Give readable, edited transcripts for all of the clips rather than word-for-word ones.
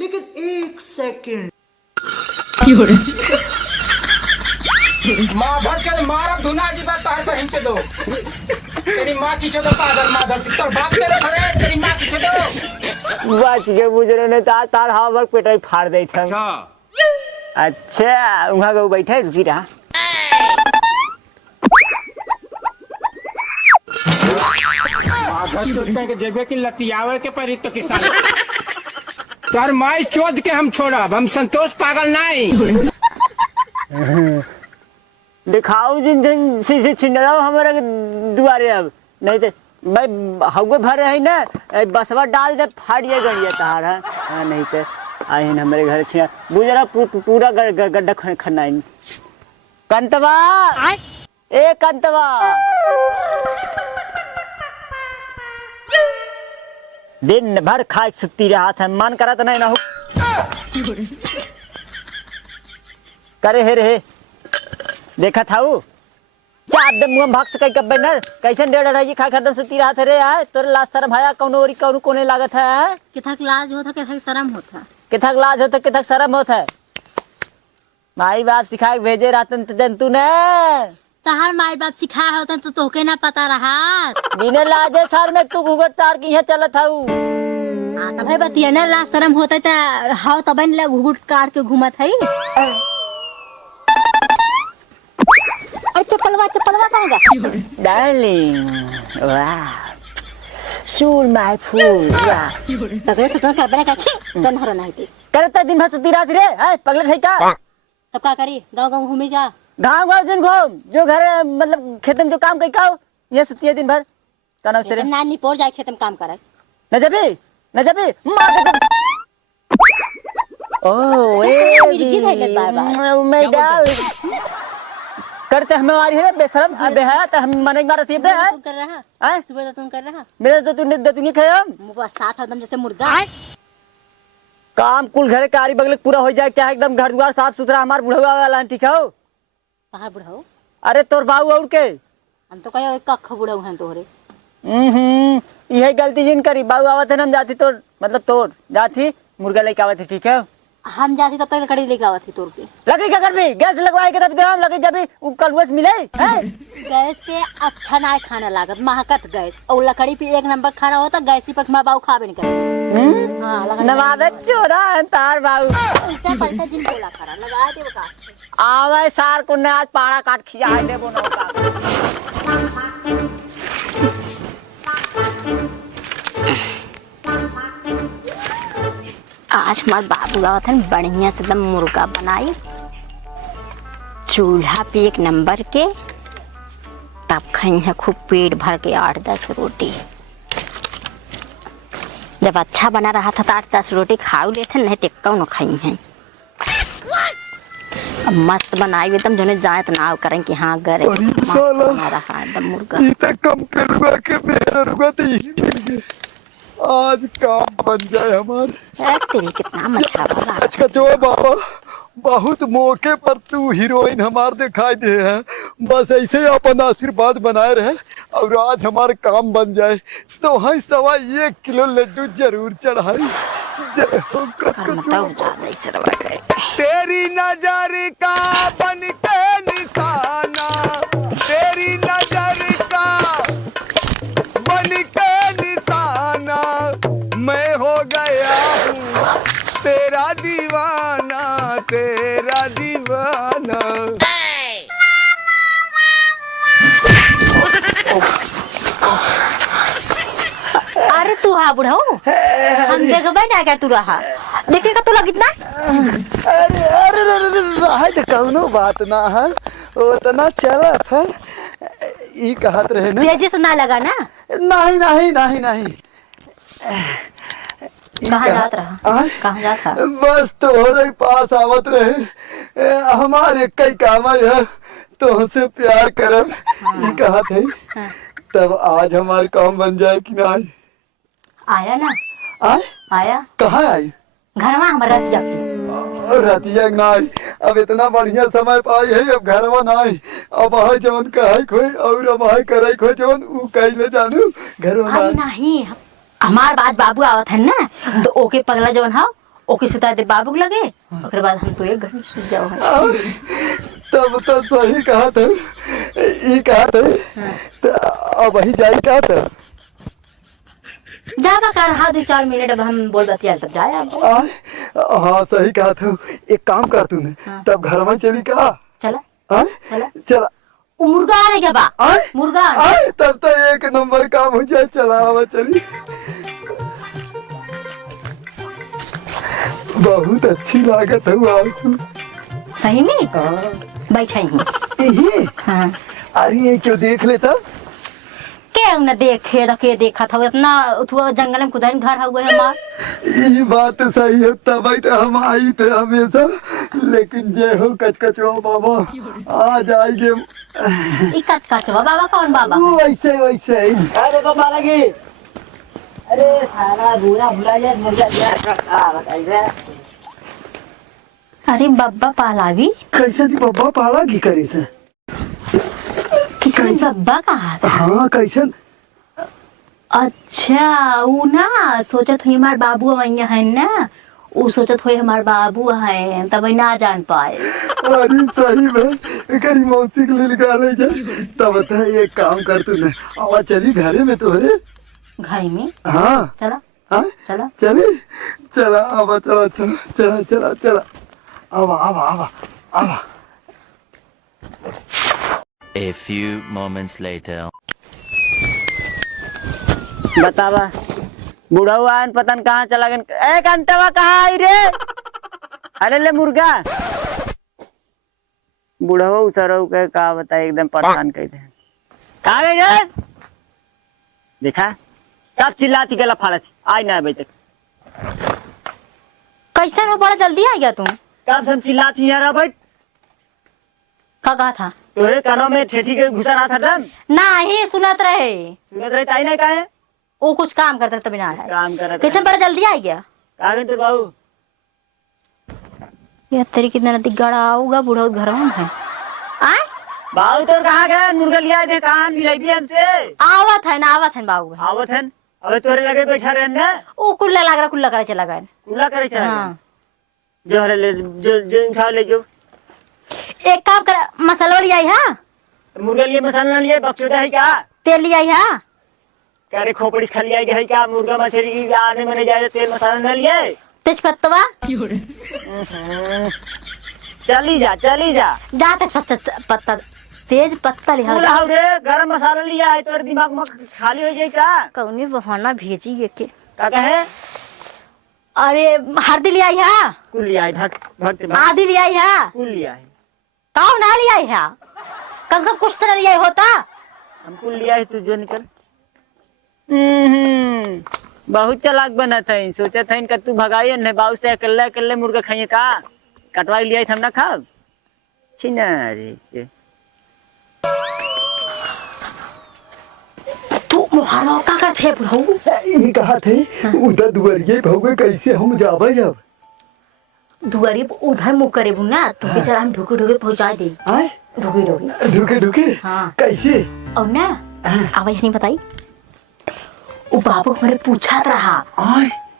लेकिन 1 सेकंड माँ भर के मारा धुना जी बात तार बहन से दो तेरी माँ की चोदो पागल माधर चित्तर बाप तेरे घरे तेरी माँ की चोदो बच के बुझरे ने तार हवा पेटाई फाड़ दे था। अच्छा वहां के बैठे रुकी रहा माधर चोद के जेबे की लतियावे के परी तो किसान तार माई चोद के हम छोड़ब हम संतोष पागल नहीं दिखाओ जिन जिन सी छिंडराओ हमारे दुआरे अब नहीं तो भाई हवे भर है ना बसवा डाल दे फाड़िए गड़िए तार है नहीं तो आए हमारे घर से बुझरा पूरा गड्ढा खन्ना कंतवा ए कंतवा दिन भर खाए सुती रहा था मन करा तो नहीं ना हो करे हे रे देखा था वो चार दम मुंह भाग सके कब न कैसे डेढ़ रही खा खरदम सुती रहा थे रे यार तोरे लाज शर्म भाया कौनो और कौनो कोने लागत है किथक लाज होता किथक शर्म होता किथक लाज होता किथक शर्म होता है माई बाप सिखा के भेजे रहतन जन तू ने तहार माई बाप सिखाया होता तो तोके ना पता रहा बिना लाजे सर में तू घुघट तार की यहाँ चलत हूँ हां तब बतिया ना लाज शर्म होता त हाउ तबन ले घुघुट काट के घुमत है चप्पलवा कहां डार्लिंग वाह सूल माय फूल वाह तगड़े तो कर बना काछे तन हरो नहीं थी करता दिन भर सुती रहती रे है पगले ठई का तब का करी गांव घूमेगा गाँव दिन घूम जो घर मतलब खेत में जो काम कई का ये सुती है दिन भर तनाव से नानी पोर जाए खेत में काम करे न जबी मार के ओ ए मैडम करते हमारी है बेशरम बेहया तो हम मन मारा से बे है कर रहा हैं सुबह तो तुम कर रहा मेरे तो तूने नहीं खाया मुंह साथ एकदम जैसे मुर्गा काम कुल घरे कारी बगल पूरा हो जाए क्या एकदम घर द्वार साफ सुथरा हमार बुढ़वा वाला ठीक है कहां बुढ़ाओ अरे तोर बाबू और के हम तो कहे कख बुढ़ाऊ हैं तोरे यही गलती जिन करी बाबू आवत है हम जाती तो मतलब तोर जाती मुर्गा लेके आवत ठीक है हम जाती तब तक लकड़ी लेके आवत थी तोड़ के लकड़ी क्या कर भी गैस लगवाए के तब हम लकड़ी जब कलवस मिले गैस पे अच्छा ना खाना लागत महकत गैस और लकड़ी पे एक नंबर खाना होता गैस पर माँ बाबू खावे नहीं करे हां नवाबे चोरा तार बाबू उल्टा पलटा जिन बोला खरा लगा दे बका आवे सार को ने आज पाड़ा काट खिया दे बोनो का आज हमारे बाबू आवत है बढ़िया से एकदम मुर्गा बनाई चूल्हा पे एक नंबर के तब खाई है खूब पेट भर के 8-10 रोटी जब अच्छा बना रहा था तो 8-10 रोटी खाऊ लेते नहीं टिक्का न खाई है अब मस्त बनाई एकदम जो जाए तो ना करें कि हाँ गरे बना रहा एकदम मुर्गा कम करवा के मेरा रुका थी आज काम बन जाए हमारे तेरी कितना मच्छा वाला अच्छा बाबा बहुत मौके पर तू हीरोइन हमारे दिखाई दे है बस ऐसे ही अपन आशीर्वाद बनाए रहे और आज हमारे काम बन जाए तो है 1.25 किलो लड्डू जरूर चढ़ाई तेरी नजर का बन के निशाना तेरी नजर का बन के निशाना मैं हो गया हूँ तेरा दीवाना तेरा दीवाना अरे तू हाँ बुढ़ाऊ हम देखबे ना क्या तू रहा देखेगा तू लगित ना अरे अरे अरे तो कौनो बात ना है उतना चला था ये कहत रहे ना तेजी से ना लगा ना नहीं नहीं नहीं नहीं कहाँ जात रहा कहाँ जात था बस तोहरे पास आवत रहे हमारे कई काम है तुमसे प्यार करब ये कहा थे तब आज हमारे काम बन जाए कि नहीं आया ना आया कहाँ आई घर में हमारा रतिया नहीं अब इतना बढ़िया समय पाई है अब घर में नहीं अब वह जवन कहे खोई और अब वह करे खोई जवन ऊ कही ले जानू घर में नहीं हमार बात बाबू आवत है ना तो ओके पगला जवन हा ओके सुता दे बाबू के लगे ओकरे बाद हम तो एक घंटे सो जाओ है तब तो सही कहा था ये कहा था तो अब वही जाई कहा था जावा कर हाँ 2-4 मिनट अब हम बोल बतिया तब जाए अब हाँ सही कहा था एक काम कर तूने तब घर में चली कहा चला चला वो मुर्गा आने के बा मुर्गा तब तो एक नंबर काम हो जाए चला आवा चली बहुत अच्छी लागत है आपको सही में बैठा ही हाँ अरे ये क्यों देख लेता क्या न देखे रखे देखा था इतना जंगल में कुदाई घर हुए हमार ये बात सही है तब तो हम आई थे हमेशा लेकिन जे हो कचकचवा बाबा आ जाएंगे कचकचवा बाबा कौन बाबा वैसे वैसे अरे बाबा लगी अरे साला बुरा भुला जाए मुर्गा बताइए अरे बब्बा पालागी कैसे थी बब्बा पाला की करी से किसने बब्बा कहा था हाँ कैसे अच्छा वो ना सोचत हुई हमार बाबू वही है ना वो सोचत हुई हमार बाबू है तब ना जान पाए अरे सही में करी मौसी के लिए निकाले जाए तब बता ये काम कर तू ना आवा चली घरे में तोहरे घर में हाँ चला हाँ चला चले चला आवा चला चला चला चला चला आवा आवा आवा आवा A few moments later. बतावा बूढ़ा हुआ पता न कहाँ चला गया एक घंटा कहाँ आई रे अरे ले मुर्गा बूढ़ा हो उसरो के का बताए एकदम परेशान कर दे कहाँ गई रे देखा सब चिल्लाती गला फाड़ा थी आई ना अभी तक कैसा हो बड़ा जल्दी आ गया तुम कब सब चिल्लाती यार बैठ क्या कहा था तोरे कानों में ठेठी के घुसा रहा था दम ना ही सुनत रहे ताई ने कहा है वो कुछ काम करता तभी ना है काम कर कैसे बड़ा जल्दी आ गया कहाँ गए तेरे बाबू ये तेरी कितना नदी गड़ा आऊगा बूढ़ा घर में है आए बाबू तो कहाँ गए मुर्गा लिया थे कहाँ मिलाई हमसे आवत है ना आवत है बाबू आवत है अबे तोरे लगे बैठा रहे ना वो कुल्ला लग रहा कुल्ला करे चला गए कुल्ला करे चला हाँ। जो ले जो उठा ले जो एक काम कर मसाला लिया है हाँ? मुर्गा लिए मसाला लिए बक्सोदा है क्या तेल लिया है हाँ? क्या रे खोपड़ी खा लिया है क्या मुर्गा मछली की आने में जाए तेल मसाला न लिए तेज पत्ता चली जा जा तेज पत्ता तेज पत्ता लिया रे गरम मसाला लिया है तो दिमाग में खाली हो जाए क्या कौनी बहाना भेजी है के क्या कहे अरे हल्दी लिया है कुल लिया है भक्त आधी लिया है कुल लिया है ताऊ ना लिया है कम कम कुछ तरह लिया होता हम कुल लिया है तू जो निकल बहुत चालाक बना था सोचा था इनका तू भगाई नहीं बाबू से अकेले मुर्गा खाइए का कटवा लिया था हम ना खाब छीना रे तू मोहरा का करते बुढ़ऊ ये कहा थे उधर दुआरिये भौगे कैसे हम जावे जब दुआरी उधर मुँह करे बुना तो बेचारा हम ढुके ढुके पहुंचा दे ढुके ढुके हाँ कैसे और ना आवाज नहीं बताई वो बाबू हमारे पूछा रहा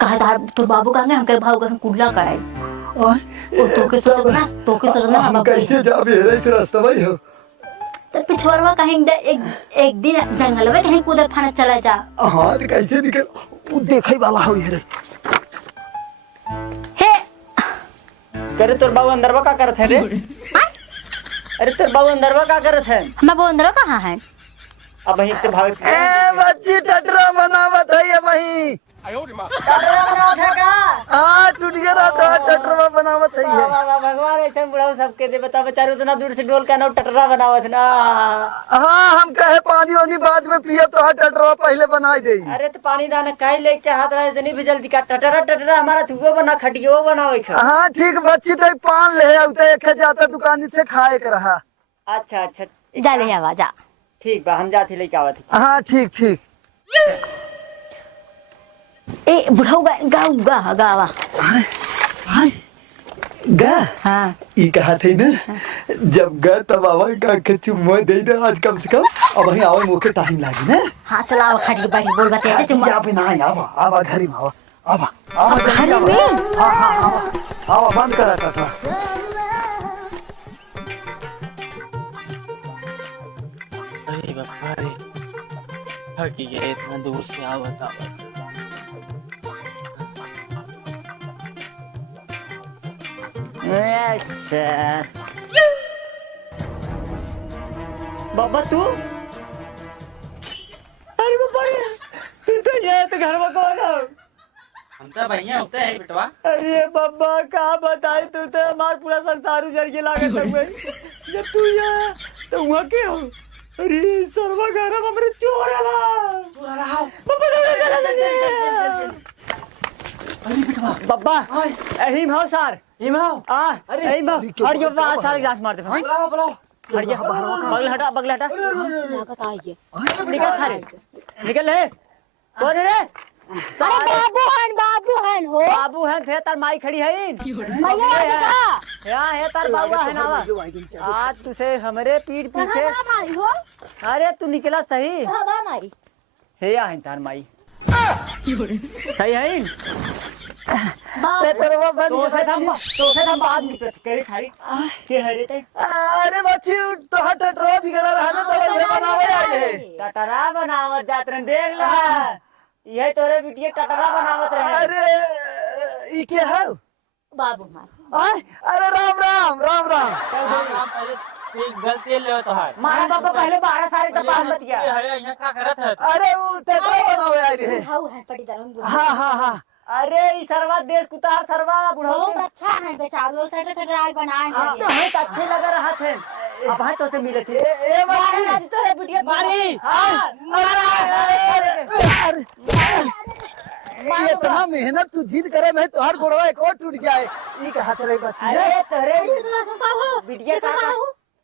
कहा तो बाबू कहा हम कहे भाव हम कुल्ला कराए तो के सोचना हम कैसे जावे रे इस रास्ता भाई हो तो पिछवाड़वा कहीं एक दिन जंगल में कहीं कूदे फाने चला जा हाँ तो कैसे निकल वो देखे वाला हो ये रे हे करे तोर बाबू अंदरवा का करत है रे अरे तोर बाबू अंदरवा का करत है हम वो अंदर कहाँ है अब वहीं से भाग ए बच्ची टटरा बनावत है वही हाँ टूट गया तो टटरा बनावत है भगवान ऐसे बुढ़ाऊ सबके दे बता बेचारे उतना दूर से डोल का ना टटरा बनावत ना हाँ हम कहे पानी वानी बाद में पिए तो टटरा पहले बनाई दे अरे तो पानी दाना काई लेके हाथ रहे इतनी भी जल्दी का टटरा हमारा थुगो बना खटियो बनावे खा हाँ ठीक बच्ची तो पान ले आते एक जाता दुकान से खाए के रहा अच्छा जा ले आवा जा ठीक बा हम जाते लेके आवत हाँ ठीक ठीक ए बुढ़ाऊ गावा गा हाँ ये कहा थे ना जब गा तब आवा का के चुम्मा दे दे आज कम से कम अब वहीं आवे मुके टाइम लागी ना हाँ चला खड़ी बैठ बोल बते या पे ना आवा घर में आवा घर में हाँ हाँ बंद करा टटरा। अरे बाबा रे, थक गए इतना दूर से आवत आवत। अच्छा बाबा तू, अरे बाबा रे, तू तो ये तो घर में कौन हो? हम तो भैया होते हैं बेटवा। अरे बाबा का बताए, तू तो हमार पूरा संसार उजड़ के लागत है जब तू यहाँ तो वहाँ के हो। अरे सर्वा घर में मेरे चोर आला बाबा यही भाव सार अरे और ये बात सारे ग्लास मार दे। बगल हटा बगल हटा, निकल सारे निकल है। कौन है रे? बाबू है थे तार माई खड़ी है यहाँ है तार बाबू है नावा। आज तुझे हमारे पीठ पीछे, अरे तू निकला सही है या है तार माई सही है। तो से हम बाद में करे सारी के है रे। अरे बच्ची तो टटरा बिगड़ा रहा ना, तो ये बनावे आए टटरा बनावत जात रहे, देख ला ये तोरे बिटिया टटरा बनावत रहे। अरे ई के है बाबू अरे राम राम राम राम। गलती ले तो है मारा बाबा पहले 12 साल तक बात मत किया। यहाँ क्या करत है? अरे वो टटरा बनावे आए रे। हाँ हाँ हाँ अरे ई सरवा देश कुता सरवा बुढ़ाऊ बहुत अच्छा है बेचारो, टटरा बनाए हैं। तो है अच्छे लग रहा थे। अब है तो से मिले थे ए बच्ची आज तोरे बिटिया मारी ये इतना मेहनत तू जिद करे मैं तोहर गोड़वा एक और टूट गया है। ई का हाथ रे बच्ची ने अरे तोरे बिटिया का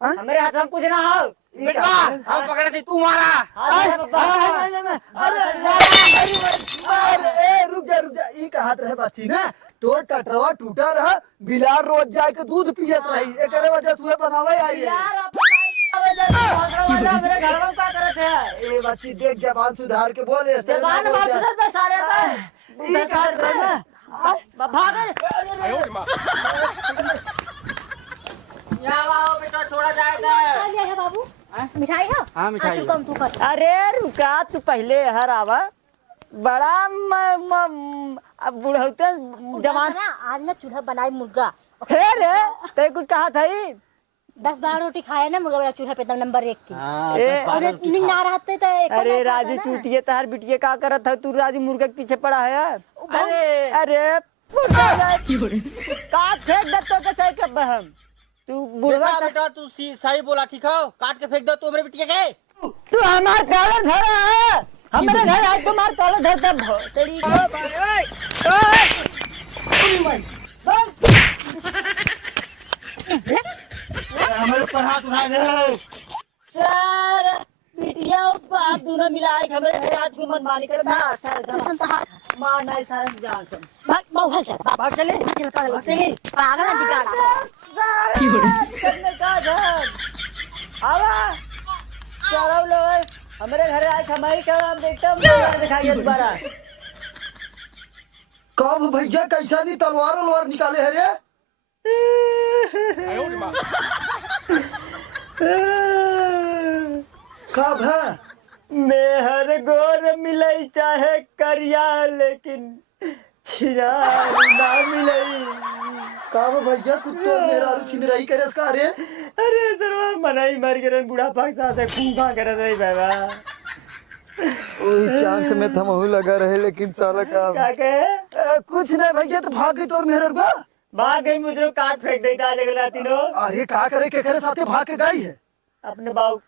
हमारे हाथ में कुछ ना हो बेटवा हम पकड़े थे, तू मारा। अरे रुक जा ई का हाथ रहे बच्ची ना, तोर टटरवा टूटा रहा, बिलार रोज जाए के दूध पियत रही, एकरे वजह से बनावे आई है। यार मेरे घर में क्या करते हैं? ए बच्ची देख जबान सुधार के बोले जबान मासूरत में सारे ई का हाथ रहे ना भाग आओ बेटा, छोड़ा जाएगा। बाबू मिठाई है? हाँ, मिठाई कम तू कर। अरे रुका तू पहले हर आवा बड़ा अब बुढ़ौते जवान ना आज ना चूल्हा बनाई मुर्गा, फिर ते कुछ कहा था 10-12 रोटी खाए ना मुर्गा वाला चूल्हा पे एकदम नंबर 1 की। अरे निक ना रहते तो अरे राजू चूतिए तार बिटिया का करत है तू? राजू मुर्गा के पीछे पड़ा है। अरे का फेंक दे तो कैसे के बहम तू बुढ़वा बेटा तू सही बोला, ठीक है? काट के फेंक दो तू मेरे बिटिया के। तू हमार कॉलर धरा है, हमारे घर आज तुम्हार कॉलर धरता भोसड़ी हमारे ऊपर हाथ उठा दे सर। बिटिया और बाप दोनों मिलाए हमारे घर आज को मनमानी कर दा सर मां नहीं सारा जान से भाग चल भाग चले पागल है दिगाड़ा करने का घर आवा चारों लोग हमारे घर आज हमारी का हम देखता हूं दिखाइए दोबारा। कब भैया कैसा नहीं तलवार उलवार निकाले है रे? कब है? मैं हर गोर मिलई चाहे करिया लेकिन छिरा ना मिलई। कब भैया कुत्तो मेरा छिन रही करे इसका रे? अरे सरवा मनाई मर गए बूढ़ा पाक साथ खूंगा कर रही बाबा। वही चांस में थमहू लगा रहे लेकिन साला काम क्या कहे? कुछ नहीं भैया तो भाग गई तोर मेहर का। भाग गई मुझे काट फेंक देता आज अगला तीनों। अरे का करे के करे साथे भाग के गई है अपने बाबू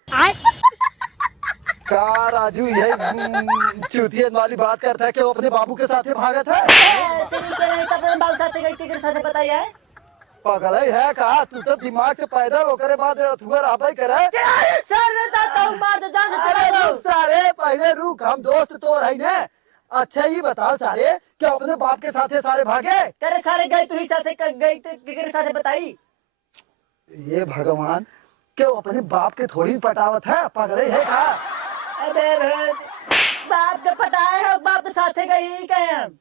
का राजू ये चूतियन वाली बात करता है कि वो अपने बाबू के साथे भागत है। ऐसे नहीं करे तो अपने बाबू साथे गई तेरे साथे बताइए है पागल है कहा तू तो दिमाग से पैदा होकर बाद तुअर आबाई करे। सर बताता हूं बात जान से अरे रुक सारे पहले रुक, हम दोस्त तो रही ने। अच्छा ही बताओ सारे क्या अपने बाप के साथे सारे भागे? तेरे सारे गए तू ही साथे गई तेरे साथे बताई। ये भगवान क्यों अपने बाप के थोड़ी पटावत है, पागल है का? अरे बाप के पटाए है बाप के साथे गई कहे हम।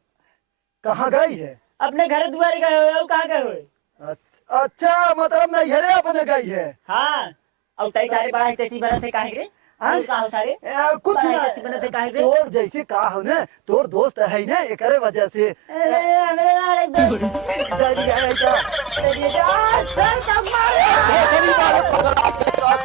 कहाँ गई है? अपने घर दुआरे गए हो कहाँ गए हो? अच्छा मतलब नहीं है रे अपने गई है। हाँ और तई सारे बड़ा तेजी बना थे काहे रे? हाँ? का हो सारे कुछ बड़ा ना तेजी बना थे काहे रे? तोर जैसे का हो ना तोर दोस्त है ना एकरे वजह से अरे हमरे वाले जानी है क्या? तेरी यार सर तब मारे। तेरी बात